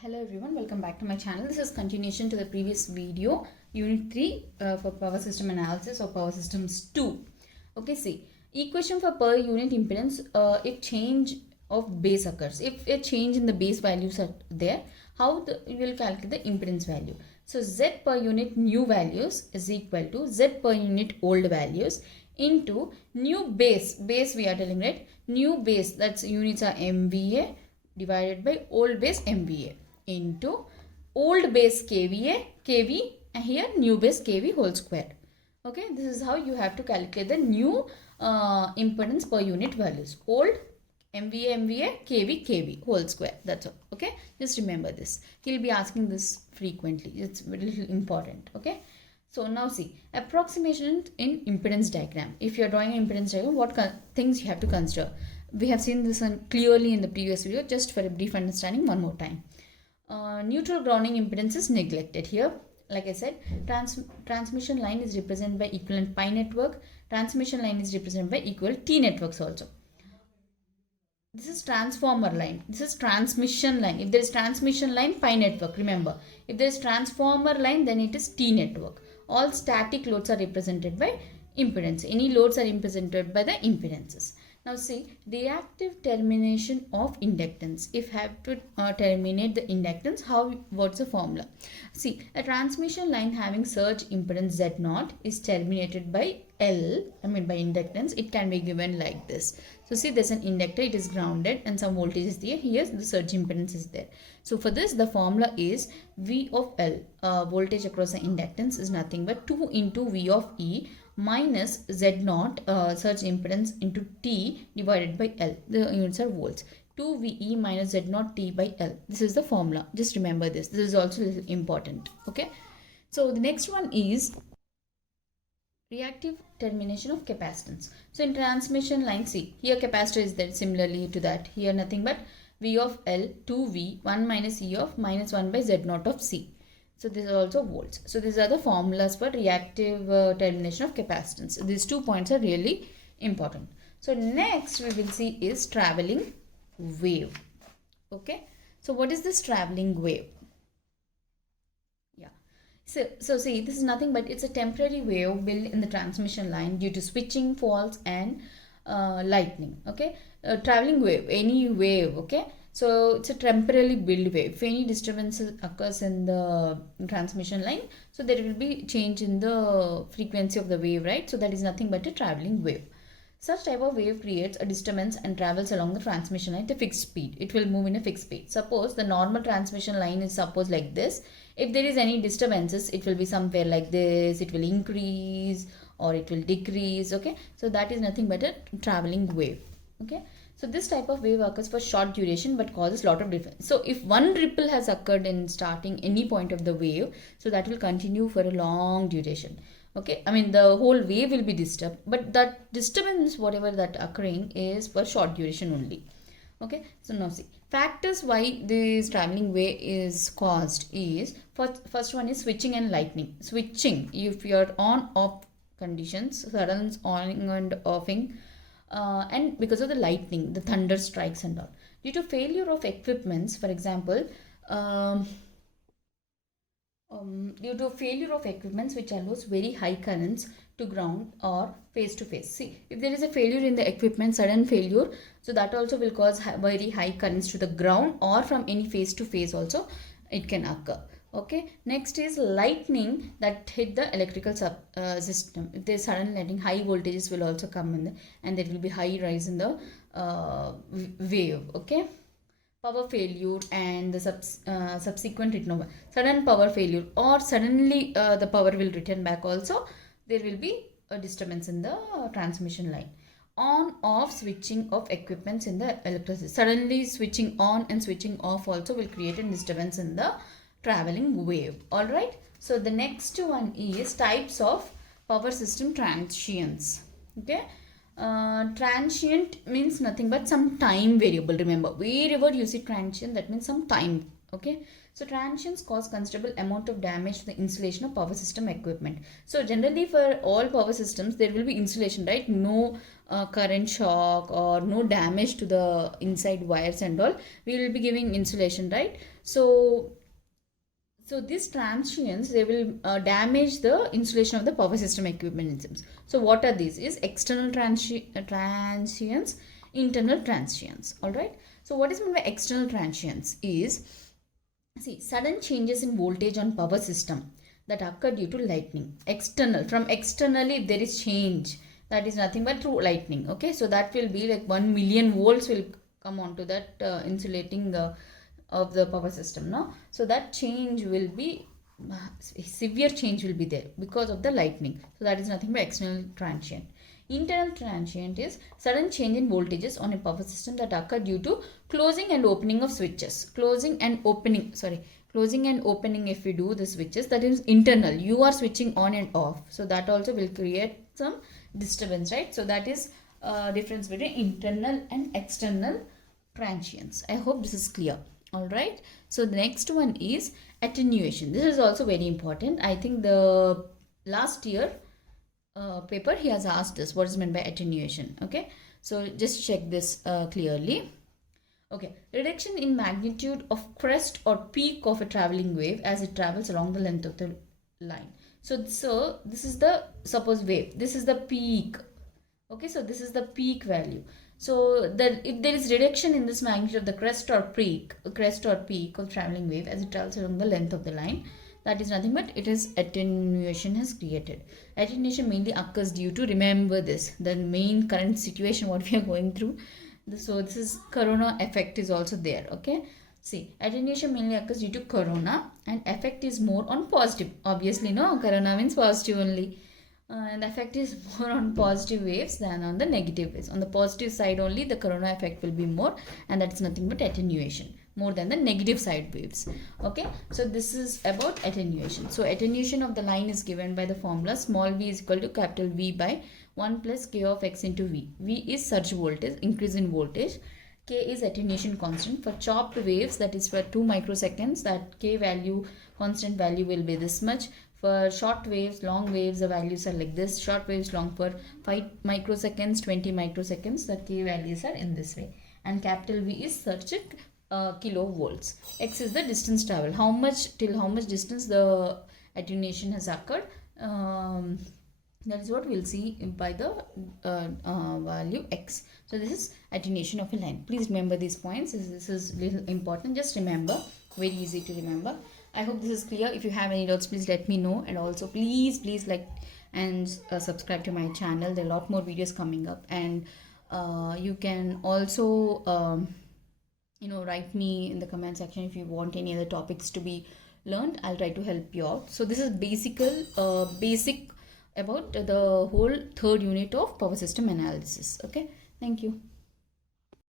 Hello everyone, welcome back to my channel. This is continuation to the previous video, unit 3 for power system analysis or power systems 2. Okay, see, equation for per unit impedance, if change of base occurs, if a change in the base values are there, you will calculate the impedance value. So Z per unit new values is equal to Z per unit old values into new base we are telling, right? New base, that's units are MVA divided by old base MVA into old base KV, and here new base KV whole square. Okay, this is how you have to calculate the new impedance per unit values. Old MVA, KV whole square. That's all. Okay, just remember this. He'll be asking this frequently. It's a little important. Okay. So now see, approximation in impedance diagram. If you are drawing an impedance diagram, what things you have to consider? We have seen this clearly in the previous video. Just for a brief understanding, one more time. Neutral grounding impedance is neglected here. Like I said, transmission line is represented by equivalent pi network. Transmission line is represented by equivalent T networks also. This is transformer line. This is transmission line. If there is transmission line, pi network, remember. If there is transformer line, then it is T network. All static loads are represented by impedance. Any loads are represented by the impedances. Now see, reactive termination of inductance. If have to terminate the inductance, what's the formula? See, a transmission line having surge impedance Z0 is terminated by by inductance. It can be given like this. So see, there's an inductor, it is grounded and some voltage is there. Here the surge impedance is there. So for this, the formula is V of L, voltage across the inductance, is nothing but 2 into V of E minus Z0, surge impedance, into T divided by L. The units are volts. 2 VE minus Z0 T by L. This is the formula. Just remember this. This is also important. Okay. So the next one is reactive termination of capacitance. So in transmission line, see, here capacitor is there similarly to that. Here nothing but V of L 2V 1 minus E of minus 1 by Z0 of C. So this is also volts. So these are the formulas for reactive termination of capacitance. These 2 points are really important. So next we will see is traveling wave. Okay. So what is this traveling wave? Yeah. So see, this is nothing but it's a temporary wave built in the transmission line due to switching faults and lightning. Okay. Traveling wave, any wave. Okay. So it's a temporarily built wave. If any disturbance occurs in the transmission line, so there will be change in the frequency of the wave, right? So that is nothing but a traveling wave. Such type of wave creates a disturbance and travels along the transmission line at a fixed speed. It will move in a fixed speed. Suppose the normal transmission line is suppose like this. If there is any disturbances, it will be somewhere like this. It will increase or it will decrease. Okay. So that is nothing but a traveling wave. Okay. So this type of wave occurs for short duration but causes lot of difference. So if one ripple has occurred in starting any point of the wave, so that will continue for a long duration. Okay, the whole wave will be disturbed, but that disturbance, whatever that occurring, is for short duration only. Okay, so now see, factors why this traveling wave is caused is, first one is switching and lightning. Switching, if you are on off conditions, sudden on and offing, and because of the lightning, the thunder strikes and all. Due to failure of equipments, for example, due to failure of equipments which allows very high currents to ground or face to face. See, if there is a failure in the equipment, sudden failure, so that also will cause very high currents to the ground or from any face to face also it can occur. Okay, next is lightning that hit the electrical system. If there is sudden lightning, high voltages will also come in and there will be high rise in the wave. Okay, power failure and the subsequent return. Sudden power failure or suddenly the power will return back also. There will be a disturbance in the transmission line. On off switching of equipments in the electricity. Suddenly switching on and switching off also will create a disturbance in the traveling wave. All right. So the next one is types of power system transients. Okay. Transient means nothing but some time variable. Remember, wherever you see transient, that means some time. Okay. So transients cause considerable amount of damage to the insulation of power system equipment. So generally for all power systems, there will be insulation, right? No current shock or no damage to the inside wires and all. We will be giving insulation, right? So these transients, they will damage the insulation of the power system equipment systems. So what are these? Is external transients, internal transients. All right. So what is meant by external transients is, see, sudden changes in voltage on power system that occur due to lightning. External, from externally, if there is change, that is nothing but through lightning. Okay, so that will be like 1 million volts will come onto that insulating of the power system now. So that change will be severe, change will be there because of the lightning. So that is nothing but external transient. Internal transient is sudden change in voltages on a power system that occur due to closing and opening of switches. Closing and opening if we do the switches, that is internal. You are switching on and off, so that also will create some disturbance, right? So that is difference between internal and external transients. I hope this is clear. All right, so the next one is attenuation. This is also very important. I think the last year paper, he has asked us what is meant by attenuation. Okay, so just check this clearly. Okay, reduction in magnitude of crest or peak of a traveling wave as it travels along the length of the line. So this is the, suppose wave, this is the peak. Okay, so this is the peak value. So if there is reduction in this magnitude of the crest or peak of traveling wave as it travels along the length of the line, that is nothing but it is attenuation has created. Attenuation mainly occurs due to, remember this, the main current situation what we are going through. So this is corona effect is also there. Okay, see, attenuation mainly occurs due to corona, and effect is more on positive. Obviously, no, corona means positive only. And the effect is more on positive waves than on the negative waves. On the positive side only the corona effect will be more, and that is nothing but attenuation, more than the negative side waves. Okay, so this is about attenuation. So attenuation of the line is given by the formula small v is equal to capital V by 1 plus k of x into V. V is surge voltage, increase in voltage. K is attenuation constant. For chopped waves, that is for 2 microseconds, that k value, constant value will be this much. For short waves, long waves, the values are like this. Short waves long for 5 microseconds, 20 microseconds, the k values are in this way. And capital V is surge kilovolts. X is the distance travel. How much, till how much distance the attenuation has occurred. That is what we'll see by the value x. So this is attenuation of a line. Please remember these points. This is little important. Just remember. Very easy to remember. I hope this is clear. If you have any doubts, please let me know. And also please like and subscribe to my channel. There are a lot more videos coming up. And you can also write me in the comment section if you want any other topics to be learned. I'll try to help you out. So this is basic about the whole third unit of power system analysis. Okay, thank you.